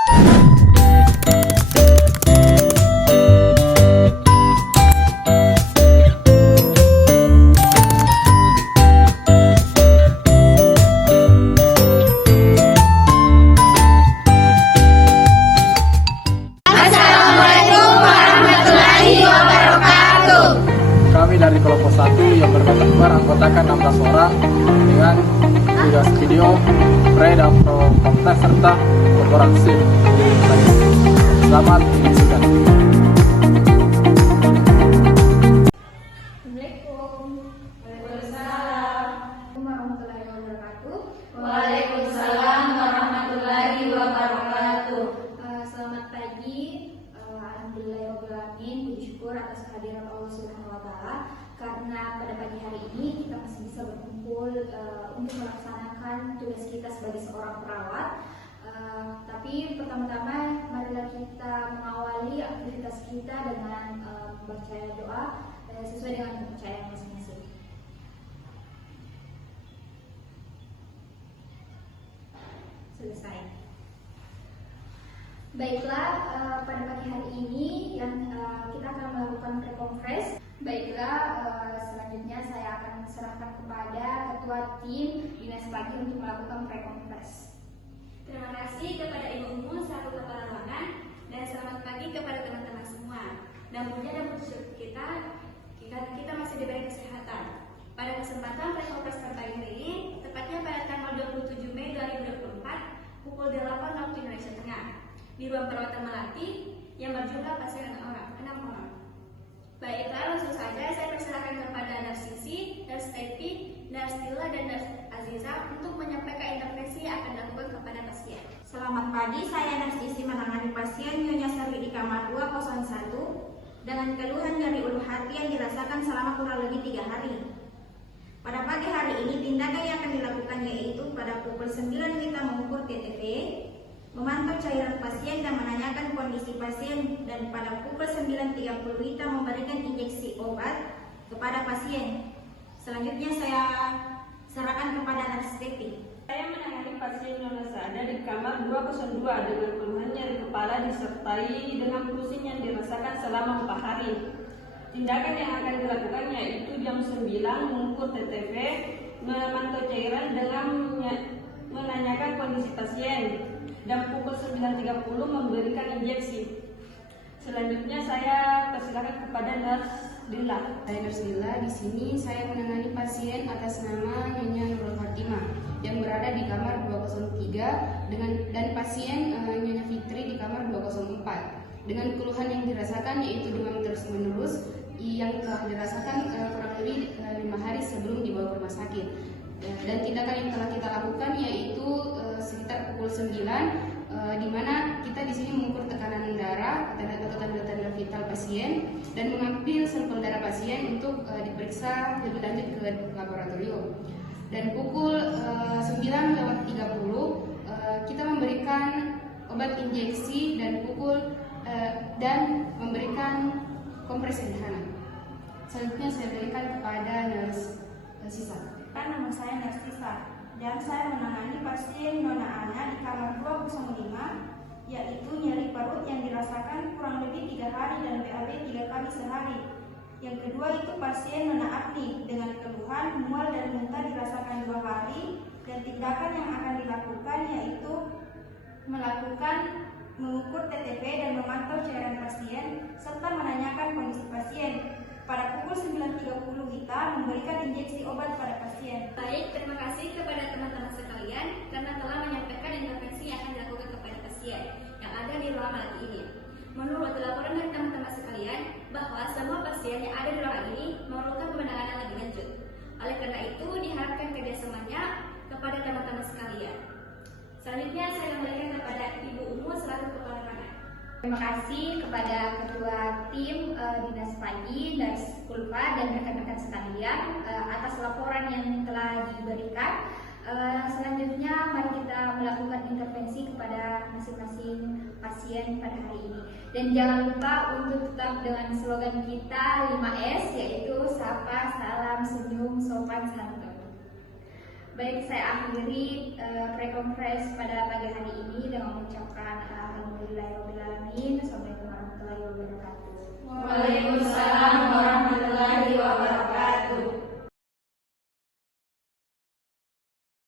Kami dari kelompok 1 yang beranggotakan 16 orang dengan tugas video, pre dan pro kontes serta laporan SIM. Selamat menyaksikan. Waalaikumsalam warahmatullahi wabarakatuh. Selamat pagi. Alhamdulillahirobbilalamin, puji syukur atas kehadiran Allah Subhanahu wa taala karena pada pagi hari ini kita masih bisa berkumpul untuk melaksanakan tugas kita sebagai seorang perawat. Tapi pertama-tama marilah kita mengawali aktivitas kita dengan membaca doa sesuai dengan kepercayaan masing-masing. Selesai. Baiklah, pada pagi hari ini yang kita akan melakukan pre-conference. Baiklah, selanjutnya saya akan serahkan kepada ketua tim dinas pagi untuk melakukan pre-conference. Terima kasih kepada Ibu Umu selaku kepala ruangan dan selamat pagi kepada teman-teman semua. Dan puja dan puji syukur kita masih diberi kesehatan. Pada kesempatan pre-conference pagi hari ini, tepatnya pada tanggal 27 Mei 2024 pukul 8 waktu Indonesia Tengah di ruang perawatan Melati yang berjumlah pasien 6 orang. Baiklah, langsung saja saya persilakan kepada Nurse Sisi, Nurse Tepi, Nurse Tila, dan Nurse Aziza untuk menyampaikan intervensi yang akan dilakukan kepada pasien. Selamat pagi, saya Nurse Sisi menangani pasien Nyonya Sari di kamar 201 dengan keluhan nyeri ulu hati yang dirasakan selama kurang lebih 3 hari. Pada pagi hari ini tindakan yang akan dilakukan yaitu pada pukul 9 kita mengukur TTP, memantau cairan pasien dan menanyakan kondisi pasien, dan pada pukul 9.30 kita memberikan injeksi obat kepada pasien. Selanjutnya saya serahkan kepada Nurse Tepi. Saya menangani pasien Nyonya Sada di kamar 202 dengan keluhan nyeri kepala disertai dengan pusing yang dirasakan selama 4 hari. Tindakan yang akan dilakukan yaitu jam 9 mengukur TTP, memantau cairan dengan menanyakan kondisi pasien, dan pukul 9.30 memberikan injeksi. Selanjutnya saya persilakan kepada Nurse Dila. Saya Nurse Dila. Di sini saya menangani pasien atas nama Nyonya Nurul Fatimah yang berada di kamar 203 dan pasien Nyonya Fitri di kamar 204 dengan keluhan yang dirasakan yaitu demam terus-menerus yang telah dirasakan kurang lebih 5 hari sebelum dibawa ke rumah sakit. Dan tindakan yang telah kita lakukan yaitu sekitar pukul 9 di mana kita di sini mengukur tekanan darah atau tanda-tanda vital pasien dan mengambil sampel darah pasien untuk diperiksa lebih lanjut ke laboratorium. Dan pukul 9.30 kita memberikan obat injeksi dan memberikan kompres sederhana. Selanjutnya saya berikan kepada Nurse Sisa. Nama saya Nurse Sisa dan saya menangani pasien Nona Ana di kamar 205, yaitu nyeri perut yang dirasakan kurang lebih 3 hari dan BAB 3 kali sehari. Yang kedua itu pasien Nona Agni dengan keluhan mual dan muntah dirasakan 2 hari, dan tindakan yang akan dilakukan yaitu mengukur TTP dan memantau cairan pasien serta menanyakan kondisi pasien. Pada pukul 9.30 kita memberikan injeksi obat pada pasien. Baik, terima kasih kepada teman-teman sekalian karena telah menyampaikan intervensi yang akan dilakukan kepada pasien yang ada di ruang Melati ini. Menurut laporan dari teman-teman sekalian bahwa semua pasien yang ada di ruangan ini memerlukan penanganan lebih lanjut. Oleh karena itu diharapkan kerjasamanya kepada teman-teman sekalian. Selanjutnya saya kembalikan kepada Ibu Umu selaku kepala ruangan. Terima kasih kepada ketua tim dinas pagi, Nurse Kulfa, dan rekan-rekan sekalian atas laporan yang telah diberikan. Selanjutnya mari kita melakukan intervensi kepada masing-masing pasien pada hari ini. Dan jangan lupa untuk tetap dengan slogan kita 5S, yaitu sapa, salam, senyum, sopan, santun. Baik, saya akhiri pre-conference pada pagi hari ini dengan mengucapkan Alhamdulillahirobbilalamin. Assalamualaikum warahmatullahi wabarakatuh. Waalaikumsalam warahmatullahi wabarakatuh.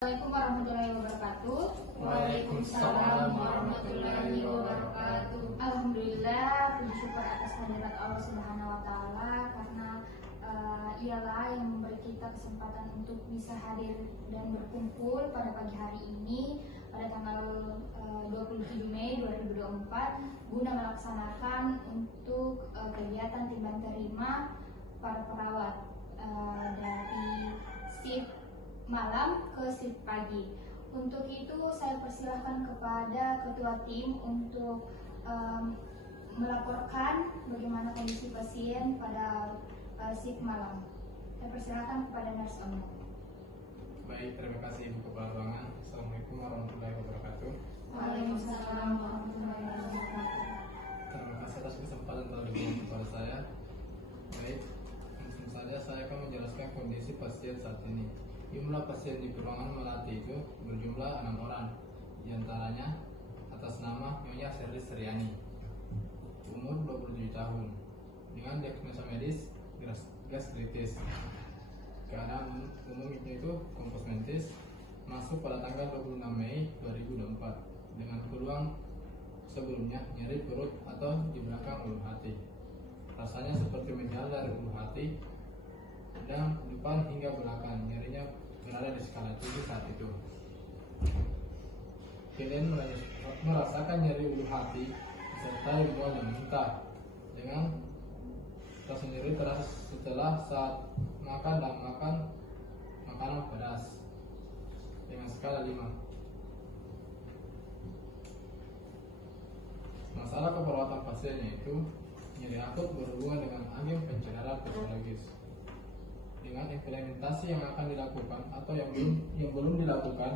Assalamualaikum warahmatullahi wabarakatuh. Waalaikumsalam warahmatullahi wabarakatuh. Alhamdulillah, puji syukur atas hadirat Allah Subhanahu wa taala karena ialah yang memberi kita kesempatan untuk bisa hadir dan berkumpul pada pagi hari ini pada tanggal 27 Mei 2024 guna melaksanakan untuk kegiatan timbang terima para perawat dari shift malam ke shift pagi. Untuk itu saya persilahkan kepada ketua tim untuk melaporkan bagaimana kondisi pasien pada shift malam. Saya persilahkan kepada Nurse Om. Baik, terima kasih Ibu Kepala Ruangan. Assalamualaikum warahmatullahi wabarakatuh. Waalaikumsalam warahmatullahi wabarakatuh. Terima kasih atas kesempatan telah diberikan kepada saya. Baik, langsung saja saya akan menjelaskan kondisi pasien saat ini. Jumlah pasien di ruangan Melati itu berjumlah 6 orang. Di antaranya atas nama Nyonya Serlis Seriani, umur 27 tahun, dengan diagnosa medis gastritis. Keadaan umumnya itu komposmentis, masuk pada tanggal 26 Mei 2024 dengan keluhan sebelumnya nyeri perut atau di belakang ulu hati. Rasanya seperti menjalar dari ulu hati dan depan hingga belakang, nyerinya berada di skala 7 saat itu. Kalian merasakan nyeri ulu hati serta mual dan muntah dengan rasa nyeri terasa setelah saat makan dan makan makanan pedas dengan skala 5. Masalah keperawatan pasiennya itu nyeri akut berhubungan dengan agen pencemaran fisiologis. Dengan implementasi yang akan dilakukan atau yang belum dilakukan,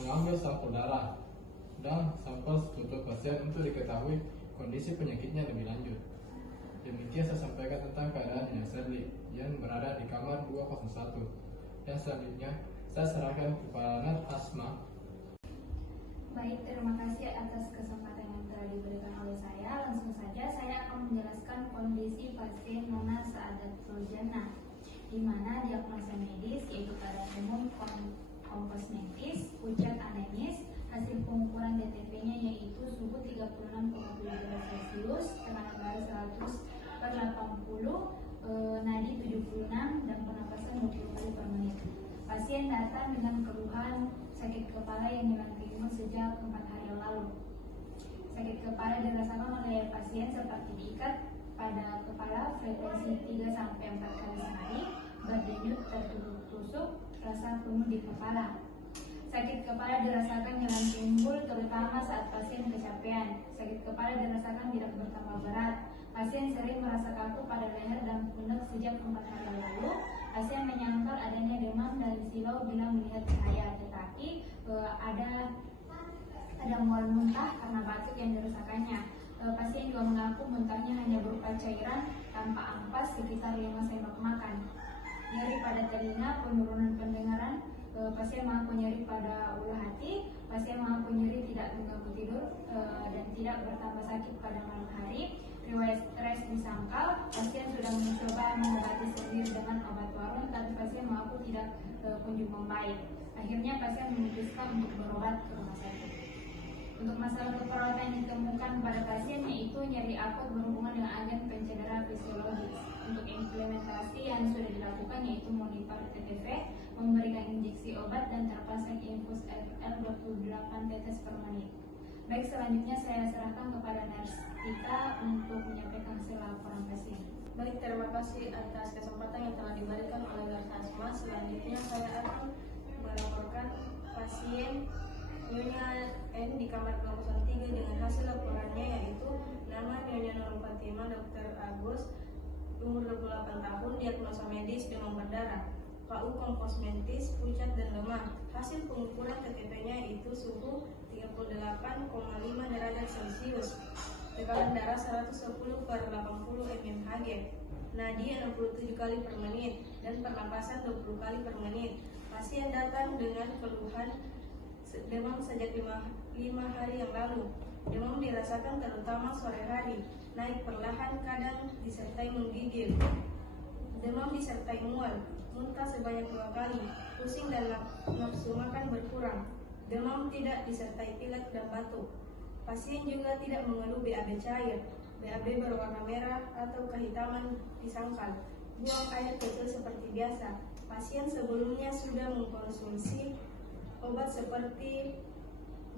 mengambil sampel darah dan sampel sekutu pasien untuk diketahui kondisi penyakitnya lebih lanjut. Demikian saya sampaikan tentang keadaan Nyonya Serli yang berada di kamar 201. Dan selanjutnya saya serahkan kepada Nurse Asma. Baik, terima kasih atas kesempatan yang telah diberikan oleh saya. Langsung saja saya akan menjelaskan kondisi pasien Nona Saadat Roljana, di mana diagnosa medis yaitu keadaan umum komposmentis, pucat anemis, hasil pengukuran DTP-nya yaitu suhu 36,7 derajat Celcius, tekanan darah 100/80, nadi 76 dan pernapasan 20 kali per menit. Pasien datang dengan keluhan sakit kepala yang hilang timbul sejak 4 hari yang lalu. Sakit kepala dirasakan oleh pasien seperti diikat pada kepala frekuensi 3-4 kali sehari, berdenyut, tertusuk, rasa penuh di kepala. Sakit kepala dirasakan hilang timbul terutama saat pasien kecapean. Sakit kepala dirasakan tidak bertambah berat. Pasien sering merasa kaku pada leher dan pundak sejak 4 hari lalu. Pasien menyangkal adanya demam dan silau bila melihat cahaya, tetapi ada mual muntah karena batuk yang dirasakannya. Pasien juga mengaku muntahnya hanya berupa cairan tanpa ampas sekitar 5 sendok makan. Nyeri pada telinga, penurunan pendengaran. Pasien mengaku nyeri pada ulu hati. Pasien mengaku nyeri tidak mengganggu tidur dan tidak bertambah sakit pada malam hari. Riwayat stres disangkal. Pasien sudah mencoba mengobati sendiri dengan obat warung, tapi pasien mengaku tidak kunjung membaik. Akhirnya pasien memutuskan untuk berobat ke rumah sakit. Untuk masalah keperawatan yang ditemukan pada pasien yaitu nyeri akut berhubungan dengan agen pencedera fisiologis. Untuk implementasi yang sudah dilakukan yaitu monitor TTV, memberikan injeksi obat dan terpasang infus FL 28 tetes per menit. Baik, selanjutnya saya serahkan kepada Nurse Tika untuk menyampaikan hasil laporan pasien. Baik, terima kasih atas kesempatan yang telah diberikan oleh Nurse Asma. Selanjutnya saya akan melaporkan pasien Nyonya N di kamar 203 dengan hasil laporannya yaitu nama Nyonya Nurul Fatimah Dr. Agus, umur 28 tahun, diagnosa medis demam berdarah, PAU komposmentis, pucat dan lemah. Hasil pengukuran TTP-nya itu suhu 38,5 derajat Celcius, tekanan darah 110/80 mmHg, nadi 67 kali per menit dan pernapasan 20 kali per menit. Pasien datang dengan keluhan demam sejak 5 hari yang lalu. Demam dirasakan terutama sore hari, naik perlahan kadang disertai menggigil. Demam disertai mual, muntah sebanyak 2 kali, pusing dan nafsu makan berkurang. Demam tidak disertai pilek dan batuk. Pasien juga tidak mengeluh BAB cair, BAB berwarna merah atau kehitaman di sangkal, buang air kecil seperti biasa. Pasien sebelumnya sudah mengkonsumsi obat seperti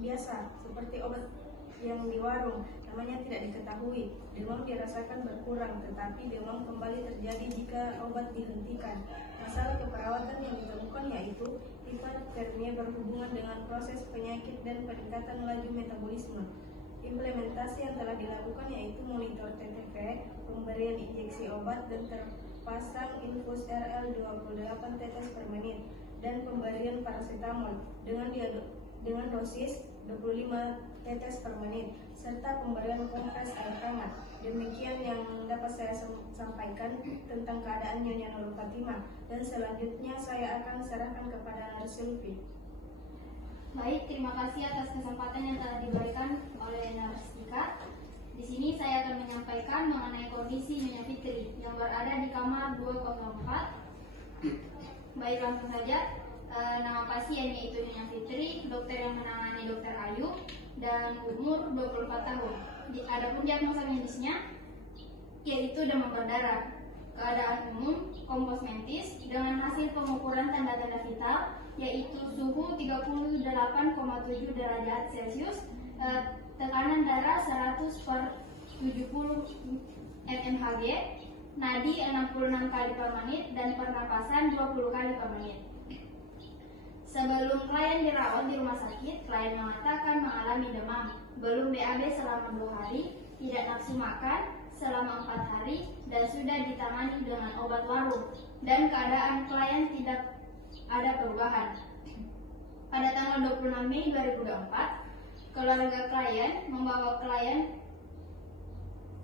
biasa, seperti obat yang di warung, namanya tidak diketahui. Demam dirasakan berkurang, tetapi demam kembali terjadi jika obat dihentikan. Masalah keperawatan yang ditemukan yaitu hipertermia berhubungan dengan proses penyakit dan peningkatan laju metabolisme. Implementasi yang telah dilakukan yaitu monitor TTP, pemberian injeksi obat dan terpasang infus RL 28 tetes per menit, dan pemberian paracetamol dengan dosis 25 tetes per menit, serta pemberian kompres air hangat. Demikian yang dapat saya sampaikan tentang keadaan Nyonya Nurul Fatimah, dan selanjutnya saya akan serahkan kepada Nurse Sylvie. Baik, terima kasih atas kesempatan yang telah diberikan oleh Nurse Ika. Di sini saya akan menyampaikan mengenai kondisi Nyonya Fitri yang berada di kamar 204. Baik, langsung saja. Nama pasien yaitu Nyonya Fitri, dokter yang menangani Dokter Ayu, dan umur 24 tahun. Adapun diagnosa medisnya yaitu demam berdarah. Keadaan umum kompos mentis dengan hasil pengukuran tanda-tanda vital yaitu suhu 38,7 derajat Celcius, tekanan darah 100/70 mmHg, nadi 66 kali per menit, dan pernapasan 20 kali per menit. Sebelum klien dirawat di rumah sakit, klien mengatakan mengalami demam, belum BAB selama 2 hari, tidak nafsu makan selama 4 hari, dan sudah ditangani dengan obat warung, dan keadaan klien tidak ada perubahan. Pada tanggal 26 Mei 2024, keluarga klien membawa klien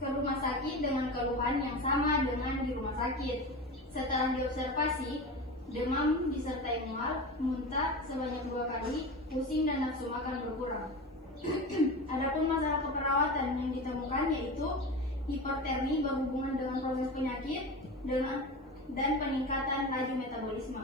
ke rumah sakit dengan keluhan yang sama dengan di rumah sakit. Setelah diobservasi, demam disertai mual, muntah sebanyak 2 kali, pusing dan nafsu makan berkurang. Adapun masalah keperawatan yang ditemukan yaitu hipertermi berhubungan dengan proses penyakit dan peningkatan laju metabolisme.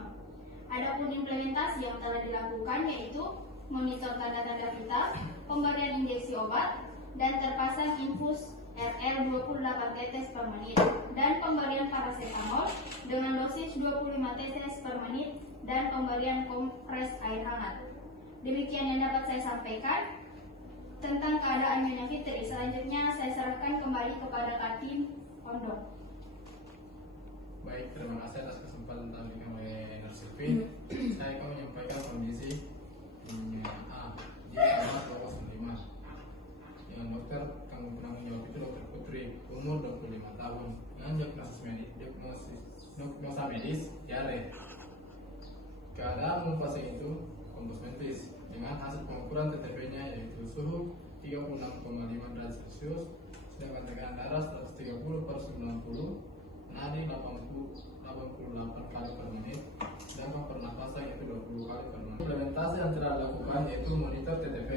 Adapun implementasi yang telah dilakukan yaitu monitor tanda-tanda vital, pemberian injeksi obat, dan terpasang infus RL 28 tetes per menit, dan pemberian paracetamol dengan dosis 25 tetes per menit, dan pemberian kompres air hangat. Demikian yang dapat saya sampaikan tentang keadaan Nyonya Fitri. Selanjutnya saya serahkan kembali kepada Katim Pondok. Baik, terima kasih atas kesempatan tadi oleh Nurse Sylvie. Saya akan menyampaikan kondisi Nyonya A di kamar 205. Yang dokter penanggung jawab itu Dokter Putri, umur 25 tahun, dengan diagnosa medis diare. Keadaan pasien itu kompos mentis dengan hasil pengukuran TTP-nya yaitu suhu 36,5 derajat Celcius, sedangkan tekanan darah 130/90, nadi 88 kali per menit, sedangkan pernapasan yaitu 20 kali per menit. Implementasi yang telah dilakukan yaitu monitor TTP,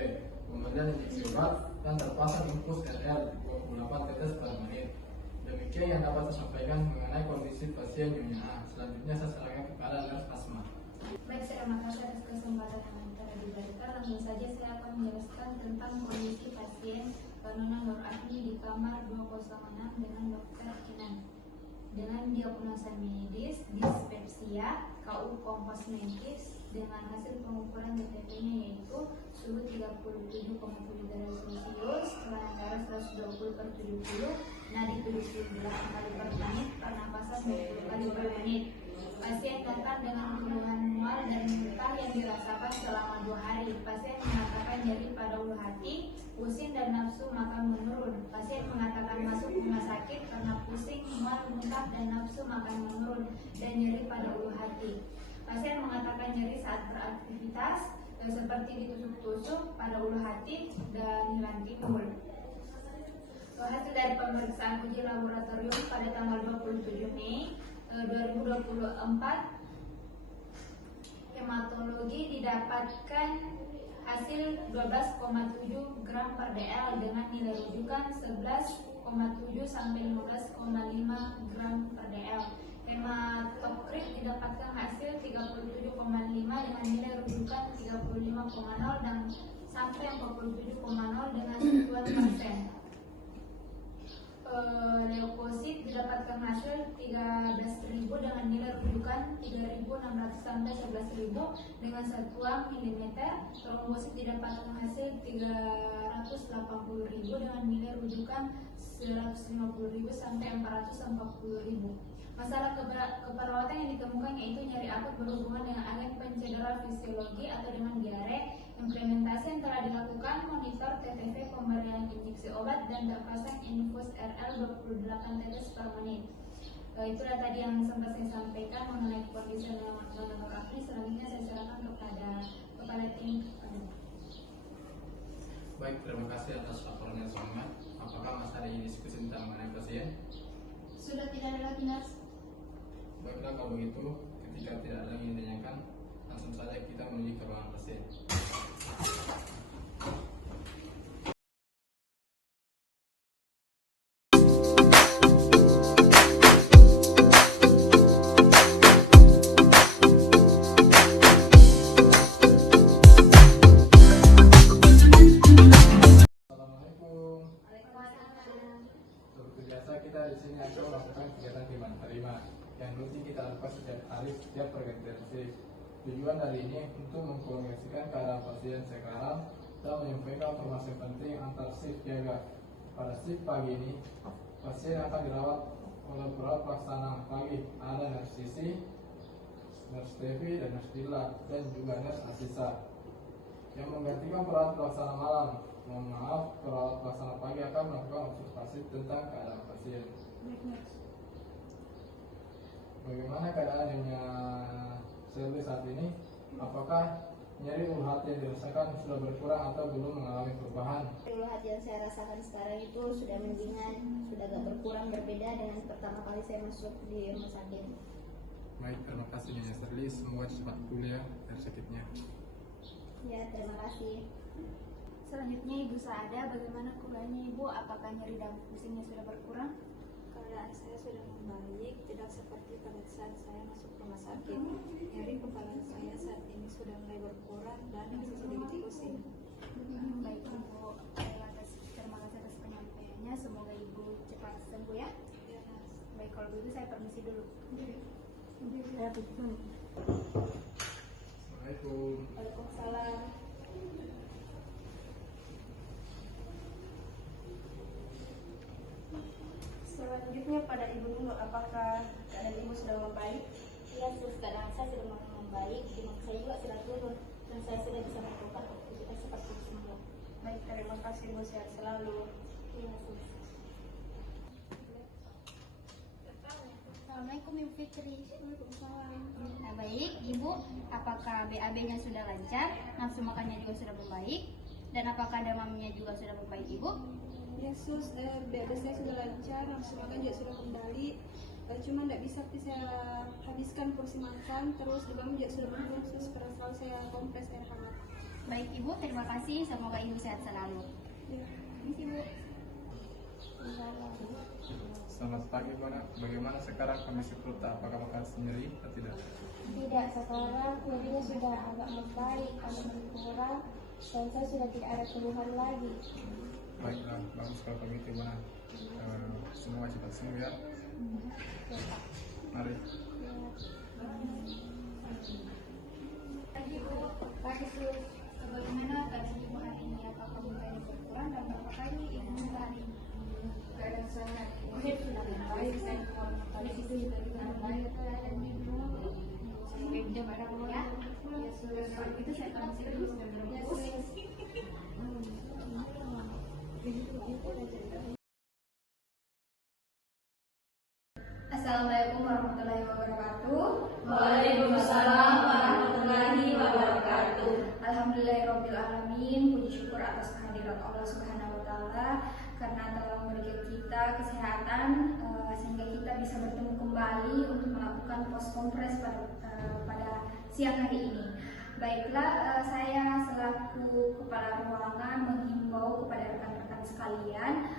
pemberian injeksi obat, dan terpasang infus RL 28 tetes per menit. Demikian yang dapat saya sampaikan mengenai kondisi pasien Nyonya A. Selanjutnya saya serahkan kepada Nurse Asma. Baik, terima kasih atas kesempatan yang telah diberikan. Langsung saja saya akan menjelaskan tentang kondisi pasien Nona Nur Ahli di kamar 206 dengan Dokter Kinan. Dengan diagnosa medis dispepsia, KU kompos mentis, dengan hasil pengukuran TTP-nya yaitu suhu 37,7 derajat Celcius, tekanan darah 120/70, nadi 78 kali per menit, pernapasan 20 kali per menit. Pasien datang dengan keluhan mual dan muntah yang dirasakan selama 2 hari. Pasien mengatakan nyeri pada ulu hati, pusing dan nafsu makan menurun. Pasien mengatakan masuk rumah sakit karena pusing, mual, muntah dan nafsu makan menurun dan nyeri pada ulu hati. Pasien mengatakan nyeri saat beraktivitas seperti ditusuk-tusuk pada ulu hati dan hilang timbul. Hasil dari pemeriksaan uji laboratorium pada tanggal 27 Mei 2024, hematologi didapatkan hasil 12,7 gram per dl dengan nilai rujukan 11,7 sampai 15,5 gram per dl. Hematokrit didapatkan hasil 37,5 dengan nilai rujukan 35,0 dan sampai 47,0 dengan sentuhan persen. Leukosit didapatkan hasil 13.000 dengan nilai rujukan 3.600 sampai 11.000 dengan satuan milimeter. Trombosit didapatkan hasil 380.000 dengan nilai rujukan 150.000 sampai 440.000. Masalah keperawatan yang ditemukan yaitu nyeri akut berhubungan dengan agen pencedera fisiologi atau dengan diare. Implementasi yang telah dilakukan, monitor TTV, pemberian injeksi obat, dan terpasang infus RL 28 tetes per menit. Itulah tadi yang sempat saya sampaikan mengenai kondisi nomografi. Selanjutnya saya serahkan kepada Kepala Tim. Baik, terima kasih atas laporannya semuanya. Apakah masih ada diskusi tentang mengenai pasien? Sudah tidak ada lagi, Nas. Baiklah, kalau begitu, ketika tidak ada lagi yang ditanyakan, langsung saja kita menuju ke ruangan pasien. Assalamualaikum. Seperti biasa kita di sini akan melakukan kegiatan terima yang rutin kita lakukan setiap hari setiap pergantian shift. Tujuan dari ini untuk mengkomunikasikan keadaan pasien sekarang dan menyampaikan informasi penting antar shift jaga. Pada shift pagi ini, pasien akan dirawat oleh perawat pelaksana pagi. Ada nurse Sisi, nurse Devi, dan nurse Dila, dan juga nurse Asisa. Yang menggantikan perawat pelaksana malam. Mohon maaf, perawat pelaksana pagi akan melakukan observasi tentang keadaan pasien. Bagaimana keadaan Nyonya Shirley saat ini? Apakah nyeri ulu hati yang dirasakan sudah berkurang atau belum mengalami perubahan? Ulu hati yang saya rasakan sekarang itu sudah mendingan, sudah agak berkurang, berbeda dengan pertama kali saya masuk di rumah sakit. Baik, terima kasih Nyonya Shirley. Semoga cepat pulih ya dari sakitnya. Ya, terima kasih. Selanjutnya Ibu Saada, bagaimana keluhannya Ibu? Apakah nyeri dan pusingnya sudah berkurang? Keadaan saya sudah membaik, tidak seperti pada saat saya masuk rumah sakit. Nyeri kepala saya saat ini sudah mulai berkurang dan masih sedikit pusing. Baik Ibu, terima kasih atas penyampaiannya. Semoga Ibu cepat sembuh ya. Ya, Mas. Baik, kalau begitu saya permisi dulu. Assalamualaikum. Waalaikumsalam. Selanjutnya pada Ibu Nurul, apakah keadaan Ibu sudah membaik? Iya, keadaan saya sudah membaik, imun saya juga sudah turun, dan saya sudah bisa melakukan aktivitas seperti semula. Baik, terima kasih Ibu, sehat selalu. Iya, Sus. Assalamualaikum Ibu Fitri. Nah, baik Ibu, apakah BAB-nya sudah lancar, nafsu makannya juga sudah membaik, dan apakah demamnya juga sudah membaik Ibu? Ya, Sus, BAB saya sudah lancar, nafsu makan juga sudah kembali. Cuma tidak bisa saya habiskan porsi makan, terus demam juga sudah menurun, Sus, karena selalu saya kompres air hangat. Baik Ibu, terima kasih. Semoga Ibu sehat selalu. Ya. Permisi Ibu. Selamat pagi, Bu. Bagaimana sekarang kondisi perut? Apakah masih nyeri atau tidak? Tidak, sekarang nyerinya sudah agak membaik, agak berkurang, dan saya sudah tidak ada keluhan lagi. Baiklah, bagus kalau begitu, Bu. Semua cepat sembuh ya. Mari. Pagi Sus, bagaimana keadaan Ibu hari ini? Apakah mukanya berkurang dan berapa kali Ibu minta hari ini? Keadaan saya hari ini sudah membaik. Saya kondisi juga sudah membaik. Semoga Ibu cepat sembuh ya. Kalau begitu saya permisi dulu. Assalamualaikum warahmatullahi wabarakatuh. Waalaikumsalam warahmatullahi wabarakatuh. Alhamdulillahirrahmanirrahim. Puji syukur atas kehadirat Allah Subhanahu wa Ta'ala karena telah memberikan kita kesehatan sehingga kita bisa bertemu kembali untuk melakukan post kompres pada siang hari ini. Baiklah, saya selaku kepala ruangan menghimbau kepada rekan-rekan sekalian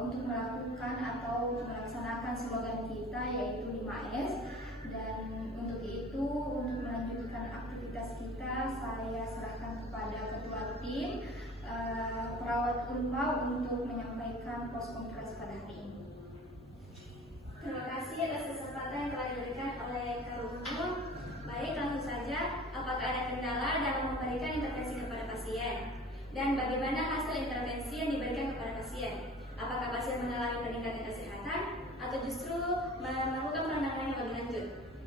untuk melakukan atau melaksanakan slogan kita yaitu 5S. Dan untuk itu, untuk melanjutkan aktivitas kita, saya serahkan kepada ketua tim perawat Ulma untuk menyampaikan pos kompres pada hari ini. Terima kasih atas kesempatan yang telah diberikan oleh Karunul. Baik, langsung saja, apakah ada kendala dalam memberikan intervensi kepada pasien? Dan bagaimana hasil intervensi yang diberikan kepada pasien? Apakah pasien mengalami peningkatan kesehatan atau justru memerlukan penanganan yang lebih lanjut?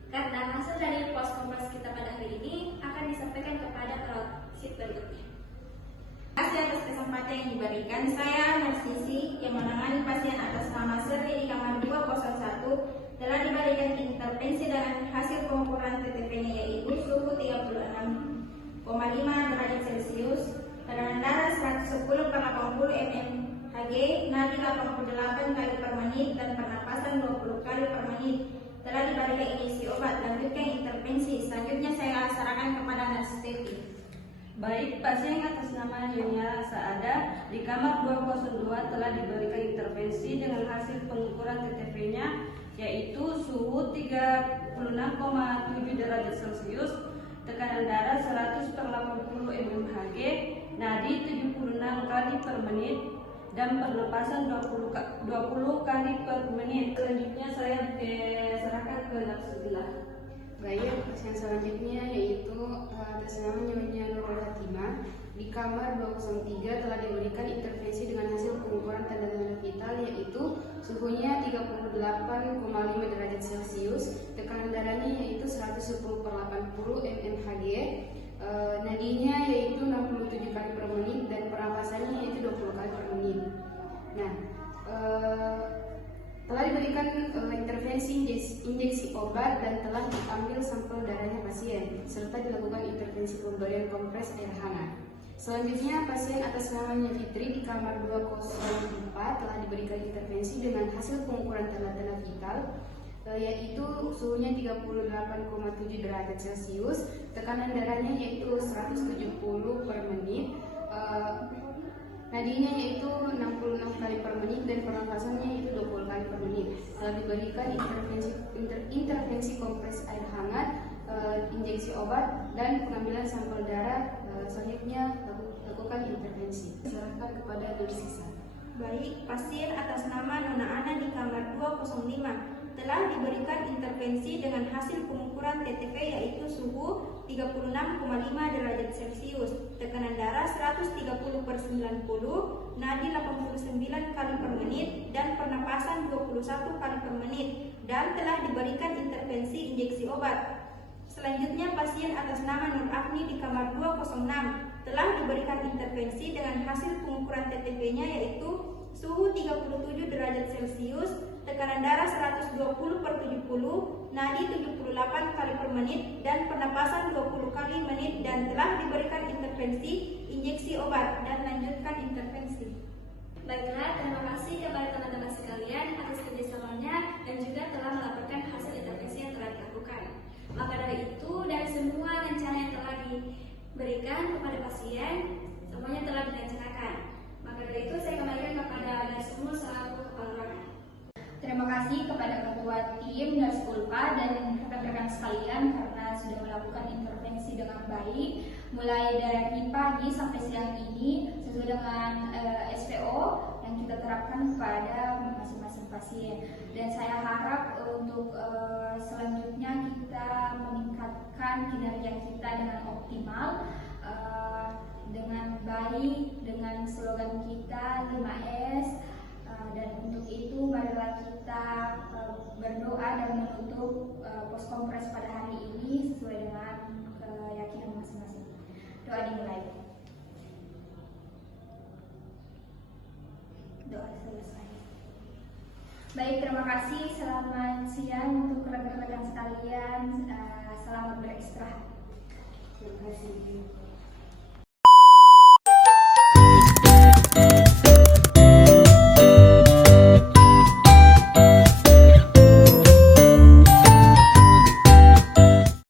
Karena hasil dari pos kompres kita pada hari ini akan disampaikan kepada perawat shift berikutnya. Terima kasih atas kesempatan yang diberikan. Saya Narsisi yang menangani pasien atas nama Seri di kamar 201 telah diberikan intervensi dengan hasil pengukuran TTP-nya yaitu suhu 36,5 derajat Celcius, tekanan darah 110/80 mmHg, nadi 88 kali per menit dan pernapasan 20 kali per menit. Telah diberikan injeksi obat. Lanjutkan intervensi. Selanjutnya saya serahkan kepada Nurse Stevi. Baik, pasien atas nama Nyonya Saada di kamar 202 telah diberikan intervensi dengan hasil pengukuran TTP-nya yaitu suhu 36,7 derajat Celcius, tekanan darah 100/80 mmHg, nadi 76 kali per menit, dan pernapasan 20 kali per menit. Selanjutnya saya serahkan ke nafsu sebelah. Baik, pasien selanjutnya yaitu atas nama Nyonya Nurul Hatimah di kamar 203 telah diberikan intervensi dengan hasil pengukuran tanda-tanda vital yaitu suhunya 38,5 derajat Celcius, tekanan darahnya yaitu 110/80 mmHg, nadinya yaitu 67 kali per menit dan pernapasannya yaitu 20 kali per menit. Nah, telah diberikan intervensi injeksi obat dan telah diambil sampel darahnya pasien serta dilakukan intervensi pemberian kompres air hangat. Selanjutnya, pasien atas namanya Fitri di kamar 204 telah diberikan intervensi dengan hasil pengukuran tanda-tanda vital yaitu suhunya 38,7 derajat Celcius, tekanan darahnya yaitu 170 per menit, nadinya yaitu 66 kali per menit dan pernapasannya yaitu 20 kali per menit. Telah diberikan intervensi kompres air hangat, injeksi obat dan pengambilan sampel darah. Selanjutnya lakukan intervensi. Serahkan kepada Nursisa. Baik, pasien atas nama Nona Ana di kamar 205 telah diberikan intervensi dengan hasil pengukuran TTP yaitu suhu 36,5 derajat Celcius, tekanan darah 130/90, nadi 89 kali per menit dan pernapasan 21 kali per menit, dan telah diberikan intervensi injeksi obat. Selanjutnya, pasien atas nama Nur Afni di kamar 206 telah diberikan intervensi dengan hasil pengukuran TTP-nya yaitu suhu 37 derajat Celcius, tekanan darah 120/70, nadi 78 kali per menit dan pernapasan 20 kali menit, dan telah diberikan intervensi injeksi obat. Dan lanjutkan intervensi. Baiklah, terima kasih kepada teman-teman sekalian atas kerjasamanya dan juga telah melaporkan hasil intervensi yang telah dilakukan. Maka dari itu, dari semua rencana yang telah diberikan kepada pasien, semuanya telah direncanakan. Maka dari itu, saya kembalikan kepada Narsumul selaku kepala ruangan. Terima kasih kepada ketua tim Nurse Ulfa dan rekan-rekan sekalian karena sudah melakukan intervensi dengan baik mulai dari pagi sampai siang ini sesuai dengan SPO yang kita terapkan kepada masing-masing pasien. Dan saya harap untuk selanjutnya kita meningkatkan kinerja kita dengan optimal, dengan baik, dengan slogan kita 5S. Dan untuk itu marilah kita berdoa dan menutup pos kompres pada hari ini sesuai dengan keyakinan masing-masing. Doa dimulai. Doa selesai. Baik, terima kasih. Selamat siang untuk rekan-rekan sekalian. Selamat beristirahat. Terima kasih.